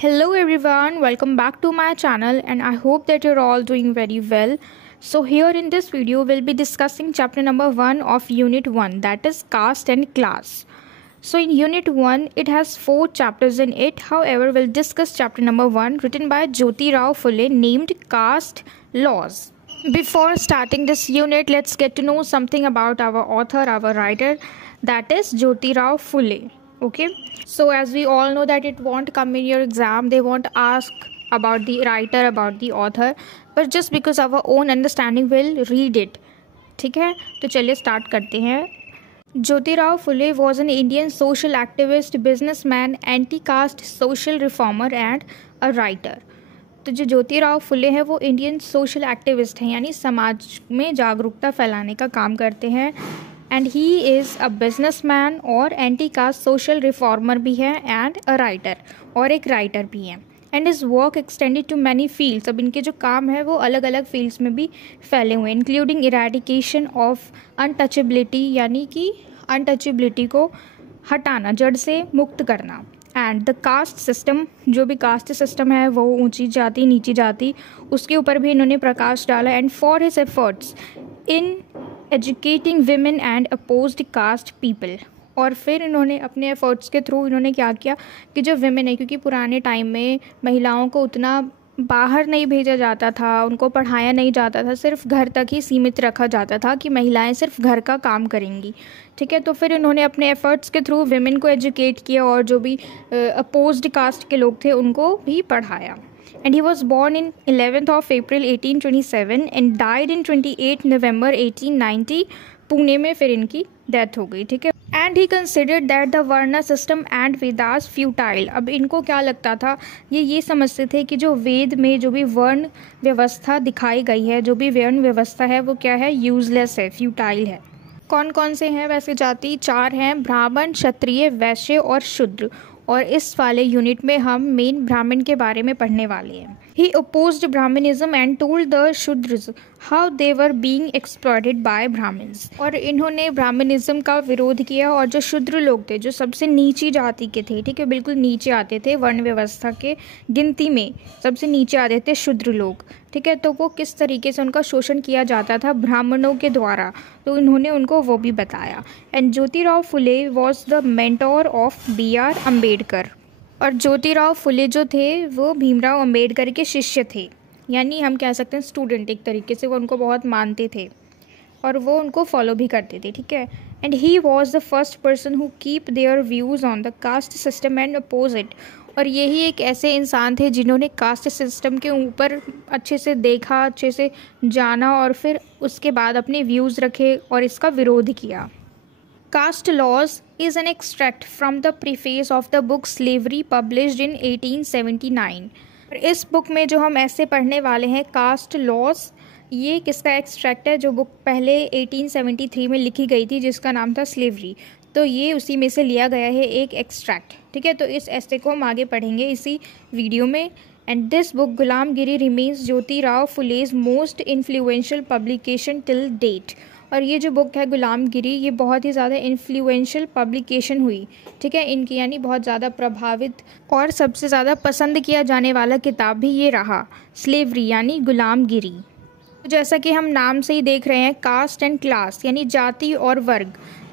Hello everyone, welcome back to my channel and I hope that you're all doing very well. So here in this video we'll be discussing chapter number 1 of unit 1, that is caste and class. So in unit 1 it has 4 chapters in it. However, we'll discuss chapter number 1 written by Jyoti Rao Phule named Caste Laws. Before starting this unit, let's get to know something about our author, our writer, that is Jyoti Rao Phule. Okay, so as we all know that it won't come in your exam, they won't ask about the writer, about the author, but just because our own understanding will read it. ठीक है, तो चलिए start करते हैं. Jyoti Rao Phule was an Indian social activist, businessman, anti-caste social reformer and a writer. तो जो ज्योति राव फुले हैं वो इंडियन सोशल एक्टिविस्ट हैं, यानी समाज में जागरूकता फैलाने का काम करते हैं. And he is a businessman और एंटी कास्ट सोशल रिफॉर्मर भी है एंड अ राइटर, और एक राइटर भी हैं. And is work extended to many fields. अब इनके जो काम है वो अलग अलग फील्ड्स में भी फैले हुए हैं, इंक्लूडिंग इरेडिकेशन ऑफ अनटचेबिलिटी, यानी कि अनटचेबिलिटी को हटाना, जड़ से मुक्त करना. एंड द कास्ट सिस्टम, जो भी कास्ट सिस्टम है वो ऊंची जाति नीची जाति, उसके ऊपर भी इन्होंने प्रकाश डाला. And for his efforts in educating women and opposed caste people. और फिर इन्होंने अपने एफर्ट्स के थ्रू इन्होंने क्या किया कि जो विमेन है, क्योंकि पुराने टाइम में महिलाओं को उतना बाहर नहीं भेजा जाता था, उनको पढ़ाया नहीं जाता था, सिर्फ घर तक ही सीमित रखा जाता था कि महिलाएं सिर्फ घर का काम करेंगी. ठीक है, तो फिर इन्होंने अपने एफर्ट्स के थ्रू विमेन को एजुकेट किया और जो भी अपोज्ड कास्ट के लोग थे उनको भी पढ़ाया. And he was born in 11th of April 1827 and died in 28 November 1890. Pune में फिर इनकी डेथ हो गई. ठीक है, and he considered that the varna system and Vedas futile. अब इनको क्या लगता था, ये समझते थे कि जो वेद में जो भी वर्ण व्यवस्था दिखाई गई है, जो भी वर्ण व्यवस्था है वो क्या है, यूजलेस है, फ्यूटाइल है. कौन कौन से हैं वैसे जाति? 4 हैं, ब्राह्मण, क्षत्रिय, वैश्य और शूद्र. और इस वाले यूनिट में हम मेन ब्राह्मण के बारे में पढ़ने वाले हैं. He opposed Brahmanism and told the Shudras how they were being exploited by Brahmans. और इन्होंने ब्राह्मणिज्म का विरोध किया, और जो शूद्र लोग थे, जो सबसे नीची जाति के थे, ठीक है, बिल्कुल नीचे आते थे वर्ण व्यवस्था के गिनती में, सबसे नीचे आते थे शूद्र लोग. ठीक है, तो वो किस तरीके से उनका शोषण किया जाता था ब्राह्मणों के द्वारा, तो इन्होंने उनको वो भी बताया. And Jyoti Rao Phule was the mentor of B.R. Ambedkar. और ज्योति राव फुले जो थे वो भीमराव अम्बेडकर के शिष्य थे, यानी हम कह सकते हैं स्टूडेंट. एक तरीके से वो उनको बहुत मानते थे और वो उनको फॉलो भी करते थे. ठीक है, and he was the first person who keep their views on the caste system and oppose it. और यही एक ऐसे इंसान थे जिन्होंने कास्ट सिस्टम के ऊपर अच्छे से देखा, अच्छे से जाना, और फिर उसके बाद अपने व्यूज़ रखे और इसका विरोध किया. Caste Laws is an extract from the preface of the book Slavery published in 1879. और इस बुक में जो हम ऐसे पढ़ने वाले हैं कास्ट लॉज, ये किसका एक्सट्रैक्ट है? जो बुक पहले 1873 में लिखी गई थी जिसका नाम था स्लेवरी, तो ये उसी में से लिया गया है एक एक्सट्रैक्ट. ठीक है, तो इस ऐसे को हम आगे पढ़ेंगे इसी वीडियो में. And this book Gulamgiri remains Jyoti Rao Phule's most influential publication till date. और ये जो बुक है गुलामगिरी, ये बहुत ही ज़्यादा इन्फ्लुएंशियल पब्लिकेशन हुई. ठीक है, इनकी यानी बहुत ज़्यादा प्रभावित और सबसे ज़्यादा पसंद किया जाने वाला किताब भी ये रहा, स्लेवरी यानी गुलामगिरी. जैसा कि हम नाम से ही देख रहे हैं, कास्ट एंड क्लास यानी जाति और वर्ग.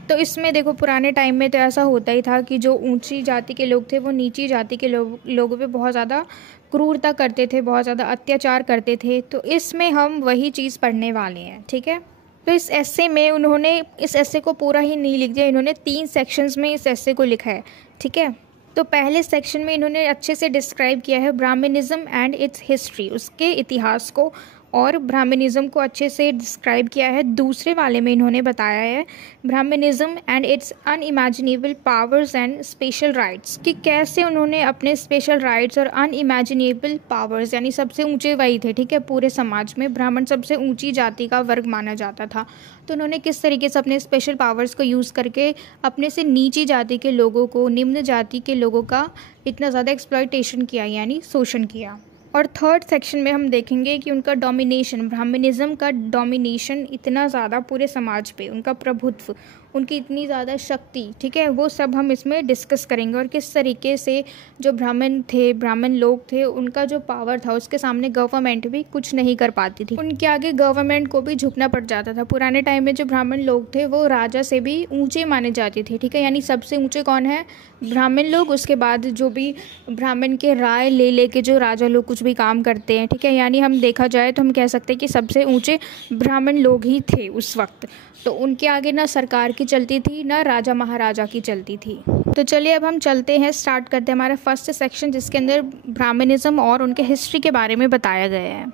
तो इसमें देखो पुराने टाइम में तो ऐसा होता ही था कि जो ऊंची जाति के लोग थे वो नीची जाति के लोगों पे बहुत ज़्यादा क्रूरता करते थे, बहुत ज़्यादा अत्याचार करते थे. तो इसमें हम वही चीज़ पढ़ने वाले हैं. ठीक है, तो इस एस्से में उन्होंने इस एस्से को पूरा ही नहीं लिख दिया, इन्होंने 3 सेक्शंस में इस एस्से को लिखा है. ठीक है, तो पहले सेक्शन में इन्होंने अच्छे से डिस्क्राइब किया है ब्राह्मणिज्म एंड इट्स हिस्ट्री, उसके इतिहास को, और ब्राह्मणिज्म को अच्छे से डिस्क्राइब किया है. दूसरे वाले में इन्होंने बताया है Brahmanism and its unimaginable powers and special rights, कि कैसे उन्होंने अपने स्पेशल राइट्स और अनइमेजिनेबल पावर्स, यानी सबसे ऊंचे वही थे. ठीक है, पूरे समाज में ब्राह्मण सबसे ऊंची जाति का वर्ग माना जाता था, तो उन्होंने किस तरीके से अपने स्पेशल पावर्स को यूज़ करके अपने से नीची जाति के लोगों को, निम्न जाति के लोगों का इतना ज़्यादा एक्सप्लॉयटेशन किया, यानी शोषण किया. और थर्ड सेक्शन में हम देखेंगे कि उनका डोमिनेशन, ब्राह्मणिज्म का डोमिनेशन इतना ज़्यादा पूरे समाज पे, उनका प्रभुत्व उनकी इतनी ज़्यादा शक्ति, ठीक है, वो सब हम इसमें डिस्कस करेंगे। और किस तरीके से जो ब्राह्मण लोग थे, उनका जो पावर था उसके सामने गवर्नमेंट भी कुछ नहीं कर पाती थी, उनके आगे गवर्नमेंट को भी झुकना पड़ जाता था। पुराने टाइम में जो ब्राह्मण लोग थे वो राजा से भी ऊंचे माने जाते थे, ठीक है, यानी सबसे ऊंचे कौन है, ब्राह्मण लोग। उसके बाद जो भी ब्राह्मण के राय ले लेके जो राजा लोग कुछ भी काम करते हैं, ठीक है, यानी हम देखा जाए तो हम कह सकते हैं कि सबसे ऊंचे ब्राह्मण लोग ही थे उस वक्त। तो उनके आगे ना सरकार की चलती थी, ना राजा महाराजा की चलती थी। तो चलिए अब हम चलते हैं, स्टार्ट करते हैं हमारा फर्स्ट सेक्शन, जिसके अंदर ब्राह्मणिज्म और उनके हिस्ट्री के बारे में बताया गया है।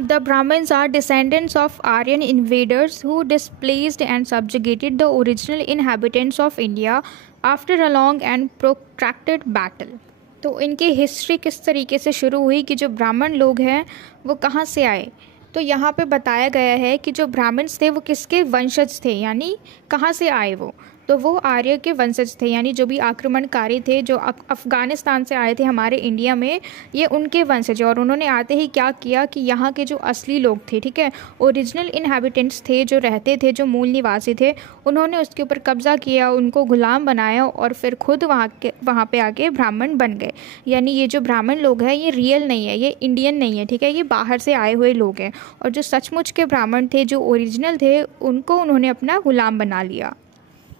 The Brahmins are descendants of Aryan invaders who displaced and subjugated the original inhabitants of India after a long and protracted battle. तो इनकी हिस्ट्री किस तरीके से शुरू हुई कि जो ब्राह्मण लोग हैं वो कहाँ से आए। तो यहाँ पे बताया गया है कि जो ब्राह्मण्स थे वो किसके वंशज थे, यानी कहाँ से आए वो, तो वो आर्य के वंशज थे, यानी जो भी आक्रमणकारी थे जो अफ़गानिस्तान से आए थे हमारे इंडिया में, ये उनके वंशज। और उन्होंने आते ही क्या किया कि यहाँ के जो असली लोग थे, ठीक है, ओरिजिनल इनहैबिटेंट्स थे, जो रहते थे, जो मूल निवासी थे, उन्होंने उसके ऊपर कब्ज़ा किया, उनको गुलाम बनाया और फिर खुद वहाँ पे आके ब्राह्मण बन गए। यानी ये जो ब्राह्मण लोग हैं ये रियल नहीं है, ये इंडियन नहीं है, ठीक है, ये बाहर से आए हुए लोग हैं। और जो सचमुच के ब्राह्मण थे, जो ओरिजिनल थे, उनको उन्होंने अपना गुलाम बना लिया।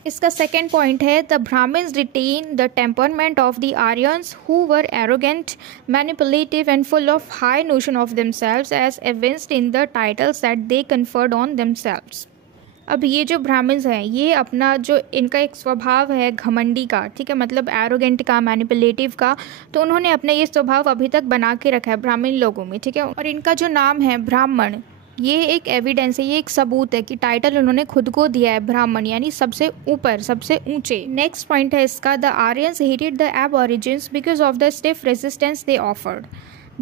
इसका सेकेंड पॉइंट है, the Brahmins retain the temperament of the Aryans who were arrogant, manipulative and full of high notion of themselves as evidenced in the titles that they conferred on themselves. अब ये जो Brahmins हैं ये अपना जो इनका एक स्वभाव है घमंडी का, ठीक है, मतलब एरोगेंट का, मैनिपुलेटिव का, तो उन्होंने अपना ये स्वभाव अभी तक बना के रखा है ब्राह्मण लोगों में, ठीक है। और इनका जो नाम है ब्राह्मण, ये एक एविडेंस है, ये एक सबूत है कि टाइटल उन्होंने खुद को दिया है ब्राह्मण, यानी सबसे ऊपर, सबसे ऊंचे। नेक्स्ट पॉइंट है इसका, the Aryans hated the aborigines because of the stiff resistance they offered.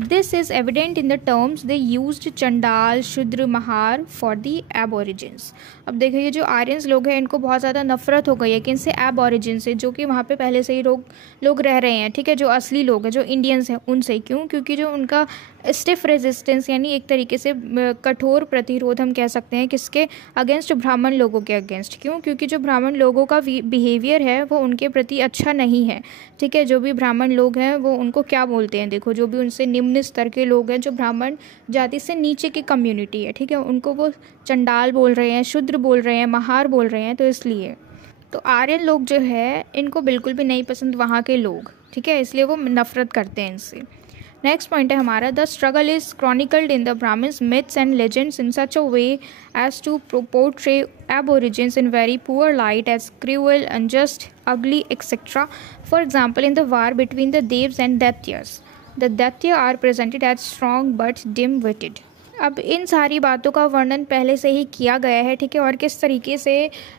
This is evident in the terms they used चंडाल, शूद्र, महार for the aborigines। अब देखिए ये जो आर्यंस लोग हैं इनको बहुत ज़्यादा नफरत हो गई है किनसे, एबॉरिजिन से, जो कि वहाँ पे पहले से ही लोग रह रहे हैं, ठीक है, जो असली लोग हैं, जो इंडियंस हैं उनसे। क्यों? क्योंकि जो उनका स्टिफ रेजिस्टेंस, यानी एक तरीके से कठोर प्रतिरोध हम कह सकते हैं, किसके अगेंस्ट, ब्राह्मण लोगों के अगेंस्ट। क्यों? क्योंकि जो ब्राह्मण लोगों का बिहेवियर है वो उनके प्रति अच्छा नहीं है, ठीक है। जो भी ब्राह्मण लोग हैं वो उनको क्या बोलते हैं, देखो, जो भी उनसे निम्न स्तर के लोग हैं, जो ब्राह्मण जाति से नीचे की कम्युनिटी है, ठीक है, उनको वो चंडाल बोल रहे हैं, शूद्र बोल रहे हैं, महार बोल रहे हैं। तो इसलिए तो आर्यन लोग जो है इनको बिल्कुल भी नहीं पसंद वहाँ के लोग, ठीक है, इसलिए वो नफरत करते हैं इनसे। नेक्स्ट पॉइंट है हमारा, the struggle is chronicled in the Brahmans myths and legends in such a way as to portray aborigines in very poor light as cruel, unjust, ugly, etc. For example, in the war between the Devs and Daityas, the Daitya are presented as strong but dim-witted। अब इन सारी बातों का वर्णन पहले से ही किया गया है, ठीक है, और किस तरीके से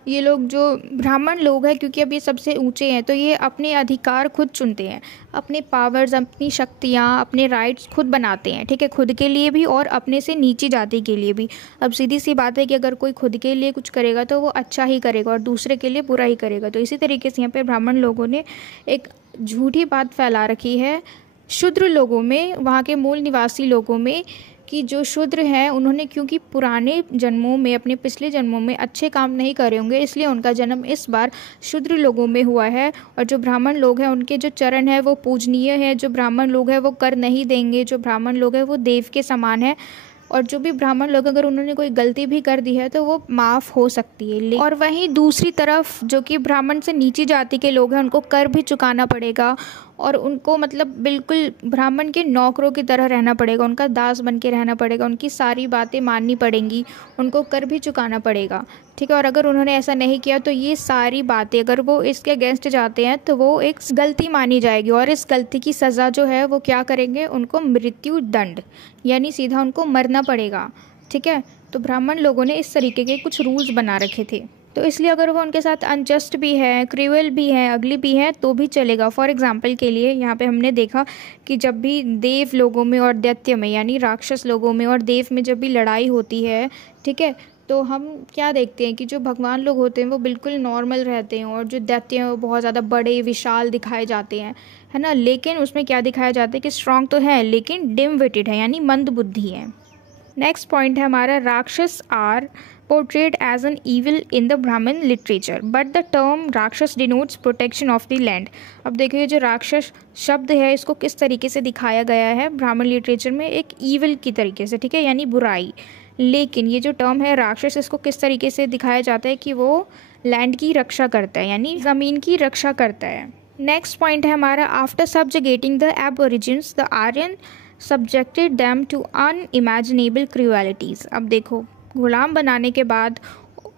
ये लोग जो ब्राह्मण लोग हैं, क्योंकि अब ये सबसे ऊंचे हैं, तो ये अपने अधिकार खुद चुनते हैं, अपने पावर्स, अपनी शक्तियाँ, अपने राइट्स खुद बनाते हैं, ठीक है, खुद के लिए भी और अपने से नीची जाति के लिए भी। अब सीधी सी बात है कि अगर कोई खुद के लिए कुछ करेगा तो वो अच्छा ही करेगा और दूसरे के लिए बुरा ही करेगा। तो इसी तरीके से यहाँ पे ब्राह्मण लोगों ने एक झूठी बात फैला रखी है शूद्र लोगों में, वहाँ के मूल निवासी लोगों में, कि जो शूद्र हैं उन्होंने क्योंकि पुराने जन्मों में, अपने पिछले जन्मों में अच्छे काम नहीं करे होंगे, इसलिए उनका जन्म इस बार शूद्र लोगों में हुआ है। और जो ब्राह्मण लोग हैं उनके जो चरण है वो पूजनीय है, जो ब्राह्मण लोग हैं वो कर नहीं देंगे, जो ब्राह्मण लोग हैं वो देव के समान है। और जो भी ब्राह्मण लोग अगर उन्होंने कोई गलती भी कर दी है तो वो माफ़ हो सकती है। और वहीं दूसरी तरफ जो कि ब्राह्मण से नीची जाति के लोग हैं उनको कर भी चुकाना पड़ेगा और उनको मतलब बिल्कुल ब्राह्मण के नौकरों की तरह रहना पड़ेगा, उनका दास बन के रहना पड़ेगा, उनकी सारी बातें माननी पड़ेंगी, उनको कर भी चुकाना पड़ेगा, ठीक है। और अगर उन्होंने ऐसा नहीं किया तो ये सारी बातें अगर वो इसके अगेंस्ट जाते हैं तो वो एक गलती मानी जाएगी और इस गलती की सज़ा जो है वो क्या करेंगे, उनको मृत्यु दंड, यानी सीधा उनको मरना पड़ेगा, ठीक है। तो ब्राह्मण लोगों ने इस तरीके के कुछ रूल्स बना रखे थे, तो इसलिए अगर वो उनके साथ अनजस्ट भी है, क्रूअल भी है, अगली भी है तो भी चलेगा। फॉर एग्जांपल के लिए यहाँ पे हमने देखा कि जब भी देव लोगों में और दैत्य में, यानी राक्षस लोगों में और देव में जब भी लड़ाई होती है, ठीक है, तो हम क्या देखते हैं कि जो भगवान लोग होते हैं वो बिल्कुल नॉर्मल रहते हैं और जो दैत्य हैं वो बहुत ज़्यादा बड़े विशाल दिखाए जाते हैं, है ना। लेकिन उसमें क्या दिखाया जाता है कि स्ट्रॉन्ग तो है लेकिन डिम विटेड है, यानी मंद बुद्धि है। नेक्स्ट पॉइंट है हमारा, राक्षस are portrayed as an evil in the Brahmin literature, but the term राक्षस denotes protection of the land. अब देखिए जो राक्षस शब्द है इसको किस तरीके से दिखाया गया है ब्राह्मण लिटरेचर में, एक evil की तरीके से, ठीक है, यानी बुराई। लेकिन ये जो टर्म है राक्षस, इसको किस तरीके से दिखाया जाता है कि वो लैंड की रक्षा करता है, यानी ज़मीन की रक्षा करता है। नेक्स्ट पॉइंट है हमारा, after subjugating the aborigines the Aryan subjected them to unimaginable cruelties. अब देखो गुलाम बनाने के बाद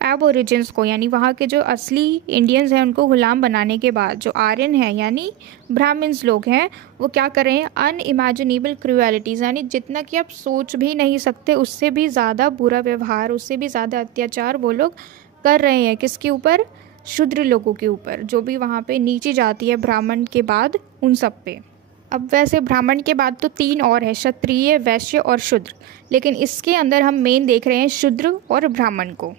एबोरिजिन्स को, यानी वहाँ के जो असली इंडियंस हैं उनको गुलाम बनाने के बाद जो आर्यन है यानी ब्राह्मण्स लोग हैं वो क्या कर रहे हैं, अनइमेजिनेबल क्रूएलिटीज़, यानी जितना कि आप सोच भी नहीं सकते उससे भी ज़्यादा बुरा व्यवहार, उससे भी ज़्यादा अत्याचार वो लोग कर रहे हैं। किसके ऊपर? शूद्र लोगों के ऊपर, जो भी वहाँ पे नीची जाती है ब्राह्मण के बाद उन सब पे। अब वैसे ब्राह्मण के बाद तो 3 और है, क्षत्रिय, वैश्य और शूद्र, लेकिन इसके अंदर हम मेन देख रहे हैं शूद्र और ब्राह्मण को,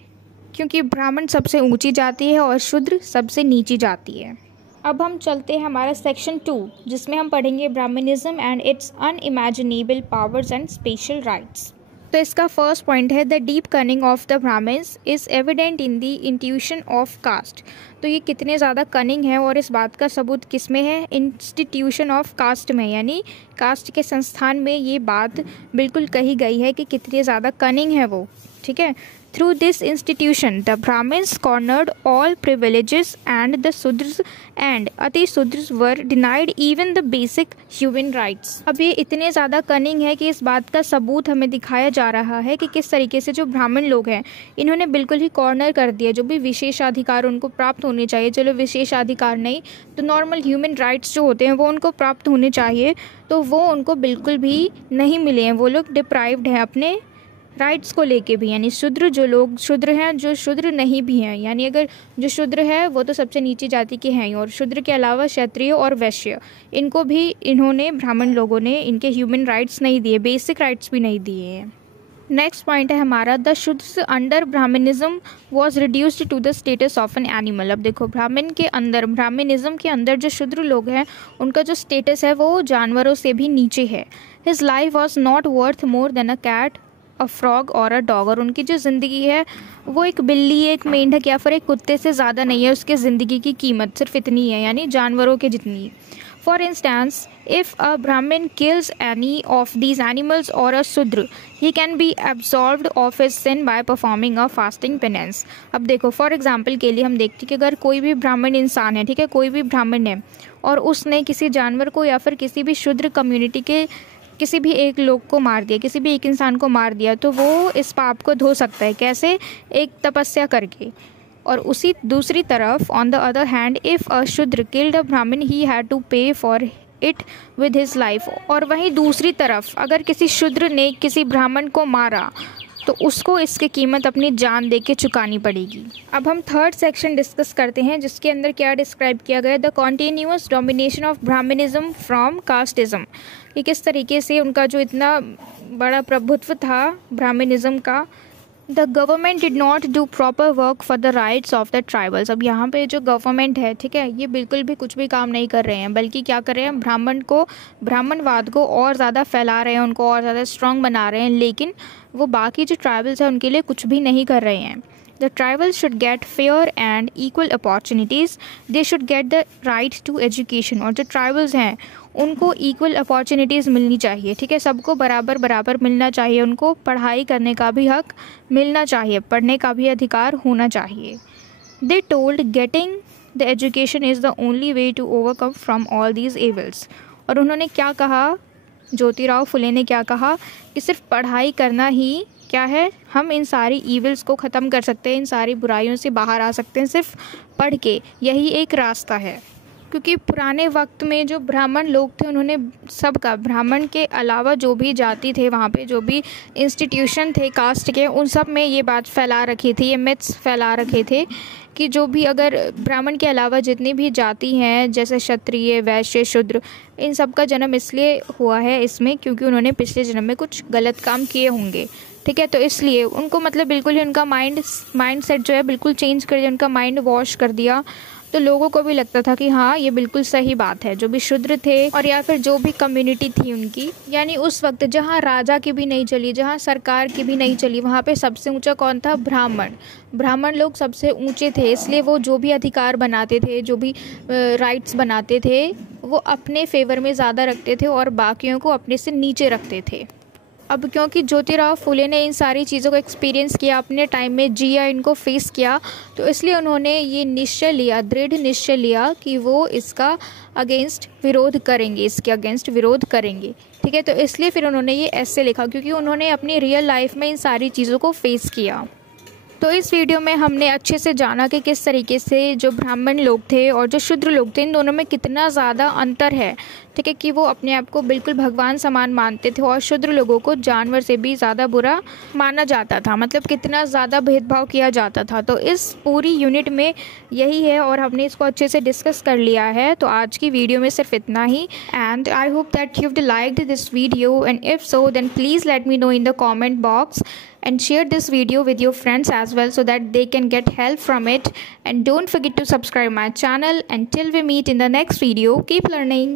क्योंकि ब्राह्मण सबसे ऊंची जाती है और शूद्र सबसे नीची जाती है। अब हम चलते हैं हमारा सेक्शन 2, जिसमें हम पढ़ेंगे Brahmanism and its unimaginable powers and special rights. तो इसका फर्स्ट पॉइंट है, the deep cunning of the Brahmins is evident in the intuition of caste. तो ये कितने ज़्यादा कनिंग है और इस बात का सबूत किस में है? इंस्टीट्यूशन ऑफ कास्ट में, यानी कास्ट के संस्थान में ये बात बिल्कुल कही गई है कि कितने ज़्यादा कनिंग है वो, ठीक है। Through this institution the Brahmans cornered all privileges and the Shudras and Ati Shudras were denied even the basic human rights. अब ये इतने ज़्यादा कनिंग है कि इस बात का सबूत हमें दिखाया जा रहा है कि किस तरीके से जो ब्राह्मण लोग हैं इन्होंने बिल्कुल ही कॉर्नर कर दिया, जो भी विशेषाधिकार उनको प्राप्त होने चाहिए, चलो विशेषाधिकार नहीं तो नॉर्मल ह्यूमन राइट्स जो होते हैं वो उनको प्राप्त होने चाहिए, तो वो उनको बिल्कुल भी नहीं मिले हैं। वो लोग डिप्राइव्ड हैं अपने राइट्स को लेके भी, यानी शूद्र जो लोग शूद्र हैं, जो शूद्र नहीं भी हैं, यानी अगर जो शूद्र है वो तो सबसे नीची जाति के हैं, और शूद्र के अलावा क्षत्रिय और वैश्य इनको भी इन्होंने ब्राह्मण लोगों ने इनके ह्यूमन राइट्स नहीं दिए, बेसिक राइट्स भी नहीं दिए हैं। नेक्स्ट पॉइंट है हमारा, the Shudra under Brahmanism was reduced to the status of an animal. अब देखो ब्राह्मण के अंदर, ब्राह्मणिज्म के अंदर जो शूद्र लोग हैं उनका जो स्टेटस है वो जानवरों से भी नीचे है। His life was not worth more than a cat, a frog और अ डॉग। और उनकी जो ज़िंदगी है वो एक बिल्ली, एक मेंढक या फिर एक कुत्ते से ज़्यादा नहीं है, उसके ज़िंदगी की कीमत सिर्फ इतनी है, यानी जानवरों के जितनी। For instance if a Brahmin kills any of these animals or a Shudra he can be absorbed of his sin by performing a fasting penance. अब देखो फॉर एग्जाम्पल के लिए हम देखते हैं कि अगर कोई भी ब्राह्मण इंसान है, ठीक है, कोई भी ब्राह्मण है और उसने किसी जानवर को या फिर किसी भी शूद्र कम्युनिटी के किसी भी एक लोग को मार दिया, किसी भी एक इंसान को मार दिया, तो वो इस पाप को धो सकता है। कैसे? एक तपस्या करके। और उसी दूसरी तरफ on the other hand if a शूद्र किल्ड अ ब्राह्मण ही हैड टू पे for it with his life. और वहीं दूसरी तरफ अगर किसी शूद्र ने किसी ब्राह्मण को मारा तो उसको इसकी कीमत अपनी जान दे के चुकानी पड़ेगी। अब हम थर्ड सेक्शन डिस्कस करते हैं, जिसके अंदर क्या डिस्क्राइब किया गया है, the continuous domination of Brahmanism from casteism. कि किस तरीके से उनका जो इतना बड़ा प्रभुत्व था ब्राह्मणिज्म का। The government did not do proper work for the rights of the tribals. अब यहाँ पे जो गवर्नमेंट है, ठीक है, ये बिल्कुल भी कुछ भी काम नहीं कर रहे हैं, बल्कि क्या कर रहे हैं, ब्राह्मणवाद को और ज़्यादा फैला रहे हैं, उनको और ज़्यादा स्ट्रॉन्ग बना रहे हैं, लेकिन वो बाकी जो ट्राइबल्स हैं उनके लिए कुछ भी नहीं कर रहे हैं। The tribals should get fair and equal opportunities. They should get the right to education. और जो tribals हैं उनको equal opportunities मिलनी चाहिए, ठीक है, सबको बराबर बराबर मिलना चाहिए, उनको पढ़ाई करने का भी हक मिलना चाहिए, पढ़ने का भी अधिकार होना चाहिए। They told getting the education is the only way to overcome from all these evils. और उन्होंने क्या कहा, ज्योतिराव फुले ने क्या कहा कि सिर्फ पढ़ाई करना ही क्या है, हम इन सारी ईविल्स को ख़त्म कर सकते हैं, इन सारी बुराइयों से बाहर आ सकते हैं सिर्फ पढ़ के, यही एक रास्ता है। क्योंकि पुराने वक्त में जो ब्राह्मण लोग थे उन्होंने सबका, ब्राह्मण के अलावा जो भी जाति थे वहाँ पे, जो भी इंस्टीट्यूशन थे कास्ट के, उन सब में ये बात फैला रखी थी, ये मिथ्स फैला रखे थे कि जो भी अगर ब्राह्मण के अलावा जितनी भी जाति हैं, जैसे क्षत्रिय, वैश्य, शूद्र, इन सब का जन्म इसलिए हुआ है इसमें क्योंकि उन्होंने पिछले जन्म में कुछ गलत काम किए होंगे, ठीक है। तो इसलिए उनको मतलब बिल्कुल ही उनका माइंड सेट जो है बिल्कुल चेंज कर दिया, उनका माइंड वॉश कर दिया, तो लोगों को भी लगता था कि हाँ ये बिल्कुल सही बात है। जो भी शूद्र थे और या फिर जो भी कम्युनिटी थी उनकी, यानी उस वक्त जहाँ राजा की भी नहीं चली, जहाँ सरकार की भी नहीं चली, वहाँ पे सबसे ऊंचा कौन था? ब्राह्मण। ब्राह्मण लोग सबसे ऊंचे थे, इसलिए वो जो भी अधिकार बनाते थे, जो भी राइट्स बनाते थे, वो अपने फेवर में ज़्यादा रखते थे और बाकियों को अपने से नीचे रखते थे। अब क्योंकि ज्योतिराव फुले ने इन सारी चीज़ों को एक्सपीरियंस किया, अपने टाइम में जिया, इनको फेस किया, तो इसलिए उन्होंने ये निश्चय लिया, दृढ़ निश्चय लिया कि वो इसका अगेंस्ट विरोध करेंगे, इसके अगेंस्ट विरोध करेंगे। ठीक है, तो इसलिए फिर उन्होंने ये ऐसे लिखा, क्योंकि उन्होंने अपनी रियल लाइफ में इन सारी चीज़ों को फेस किया। तो इस वीडियो में हमने अच्छे से जाना कि किस तरीके से जो ब्राह्मण लोग थे और जो शूद्र लोग थे, इन दोनों में कितना ज़्यादा अंतर है। ठीक है, कि वो अपने आप को बिल्कुल भगवान समान मानते थे और शूद्र लोगों को जानवर से भी ज़्यादा बुरा माना जाता था, मतलब कितना ज़्यादा भेदभाव किया जाता था। तो इस पूरी यूनिट में यही है और हमने इसको अच्छे से डिस्कस कर लिया है। तो आज की वीडियो में सिर्फ इतना ही, and I hope that you have liked this video, and if so then please let me know in the comment box and share this video with your friends as well so that they can get help from it, and don't forget to subscribe my channel. Until we meet in the next video, keep learning.